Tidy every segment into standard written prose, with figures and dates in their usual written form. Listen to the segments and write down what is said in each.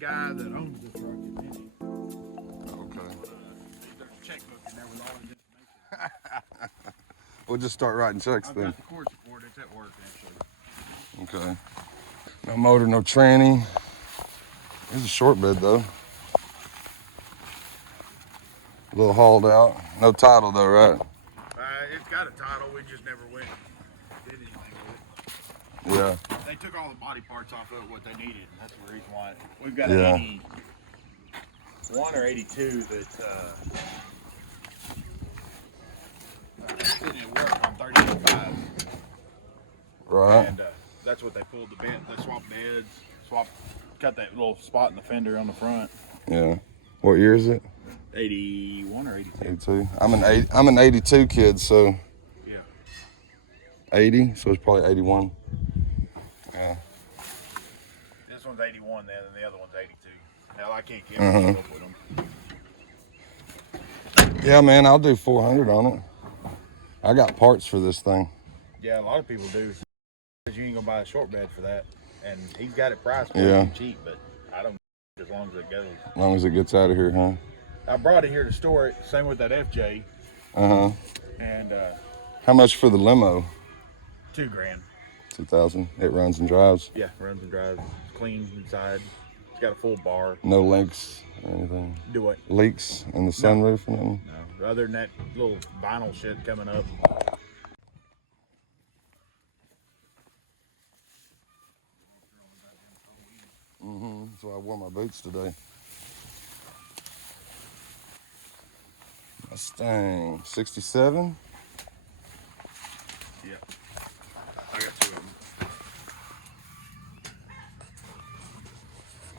guy that owns this truck is in it. Okay. There's a checkbook in there with all his information. We'll just start writing checks I've then. got the court support. It's at work, actually. Okay. No motor, no tranny. It's a short bed though. A little hauled out. No title though, right? It's got a title. We just never went and did anything with it. Yeah. They took all the body parts off of it, what they needed, and that's the reason why. We've got Yeah. an 81 or 82 that sitting at work on 3085. Right. And that's what they pulled the bed. They swapped beds, cut that little spot in the fender on the front. Yeah. What year is it? 81 or 82. 82. I'm an 82 kid, so Yeah. 80, so it's probably 81. Yeah. This one's 81 then, and the other one's 82. Hell, I can't keep up with them. Yeah, man, I'll do 400 on it. I got parts for this thing. Yeah, a lot of people do. Because you ain't gonna buy a short bed for that. And he's got it priced for Yeah. cheap, but I don't as long as it goes. As long as it gets out of here, huh? I brought it here to store it, same with that FJ. Uh-huh. And How much for the limo? $2,000. 2,000. It runs and drives. Yeah, runs and drives. It's clean inside. It's got a full bar. No links or anything. Do what? Leaks in the sunroof and anything? No. Other than that little vinyl shit coming up. So I wore my boots today. Mustang 67. Yeah. I got 2 of them.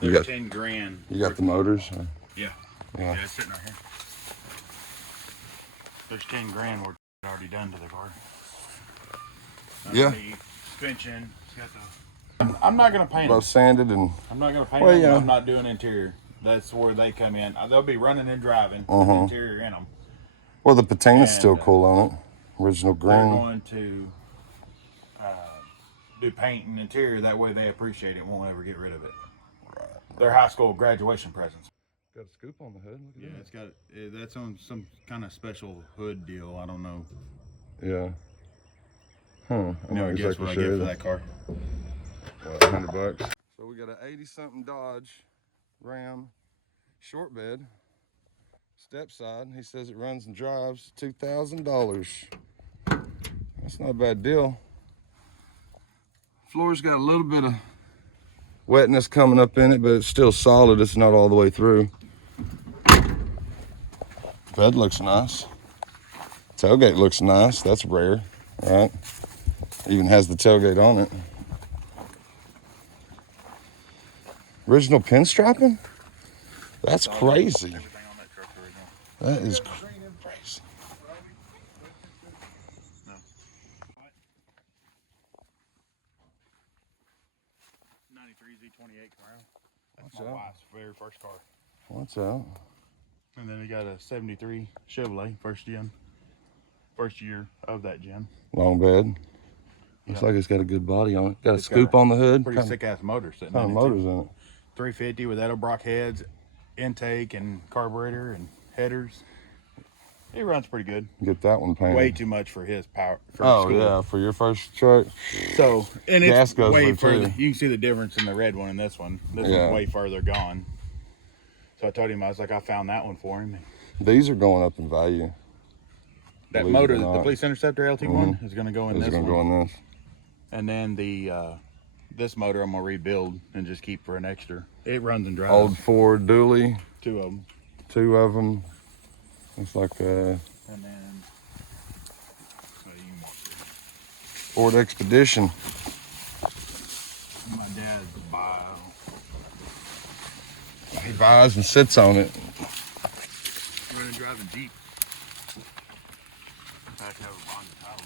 You They're got- 10 grand. You got the motors? Or? Yeah. Yeah. Yeah, it's sitting right here. There's 10 grand worth already done to the car. Yeah. The suspension. It's got the. I'm not gonna paint Both them. sanded and I'm not gonna paint Well, them. yeah. I'm not doing interior. That's where they come in. They'll be running and driving with Uh-huh. the interior in them. well, the patina's still And, cool on it. Original They're green. going to do paint and interior. That way they appreciate it and won't ever get rid of it. Right. Their high school graduation presents. Got a scoop on the hood. Look Yeah, at it's got. That's on some kind of special hood deal. I don't know. that. Yeah. Huh. I'm Never not guess exactly what I sure get for either. that car. What, $100? So we got an 80-something Dodge Ram short bed, step side. He says it runs and drives. $2,000. That's not a bad deal. Floor's got a little bit of wetness coming up in it, but it's still solid. It's not all the way through. Bed looks nice. Tailgate looks nice. That's rare, right? Even has the tailgate on it. Original pinstriping? That's crazy. Everything on that truck original. That is crazy. No. 93 Z28 Camaro. That's Watch my out. wife's very first car. Watch out. And then we got a 73 Chevrolet, first year of that gen. Long bed. Looks like it's got a good body on it. Got a scoop on the hood. Pretty sick ass motor sitting Kind of in it, too. motors in it. 350 with Edelbrock heads, intake and carburetor and headers. It runs pretty good. Get that one painted. Way too much for his power. For Oh school. yeah, for your first truck. So and Gas it's goes way through, further. too. You can see the difference in the red one and this one. This Yeah. one's way further gone. So I told him, I was like, I found that one for him. These are going up in value. That Believe it motor, or the not. Police Interceptor LT1, is going to go in These this are gonna one. go in this. And then the this motor I'm gonna rebuild and just keep for an extra. It runs and drives. Old Ford dually. 2 of them. 2 of them. Looks like And then so you can Ford Expedition. my dad's bio. He buys and sits on it. Running driving Jeep. In fact, have a bond title.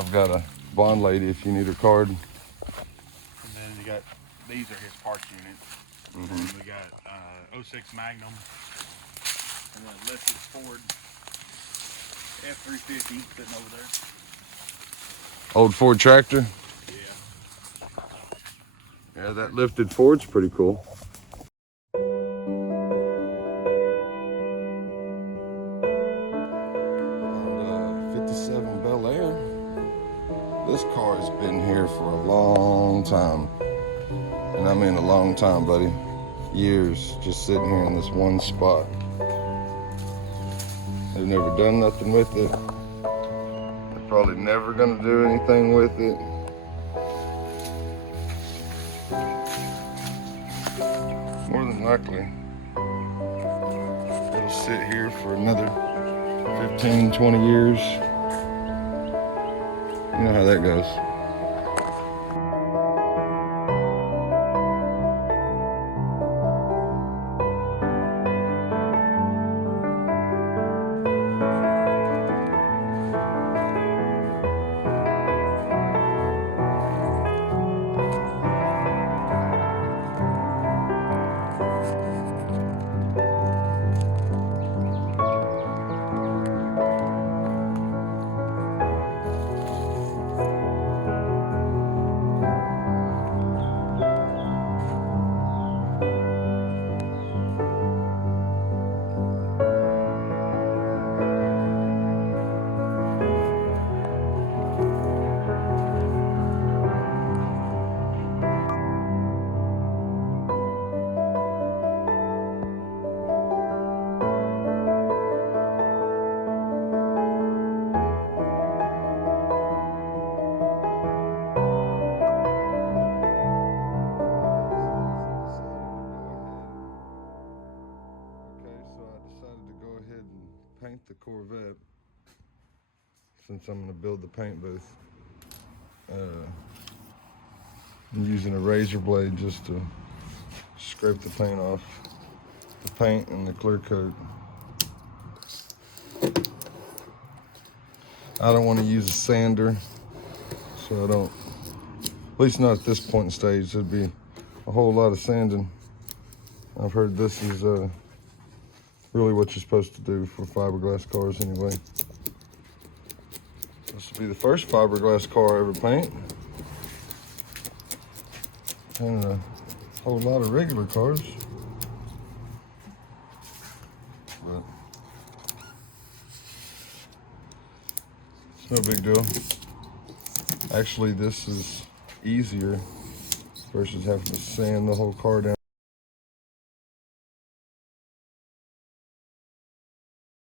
I've got a bond lady if you need her card. And then you got these are his parts units. And then we got 06 Magnum. And then lifted Ford F350 sitting over there. Old Ford tractor. Yeah. Yeah, that lifted Ford's pretty cool. for a long time. And I mean a long time, buddy. Years just sitting here in this one spot. They've never done nothing with it. They're probably never gonna do anything with it. More than likely, it'll sit here for another 15, 20 years. You know how that goes. Paint the Corvette, since I'm going to build the paint booth. I'm using a razor blade just to scrape the paint off the paint and the clear coat. I don't want to use a sander, so I don't, at least not at this point in stage. There'd be a whole lot of sanding. I've heard this is really what you're supposed to do for fiberglass cars anyway. This will be the first fiberglass car I ever paint. And a whole lot of regular cars. But it's no big deal. Actually, this is easier versus having to sand the whole car down.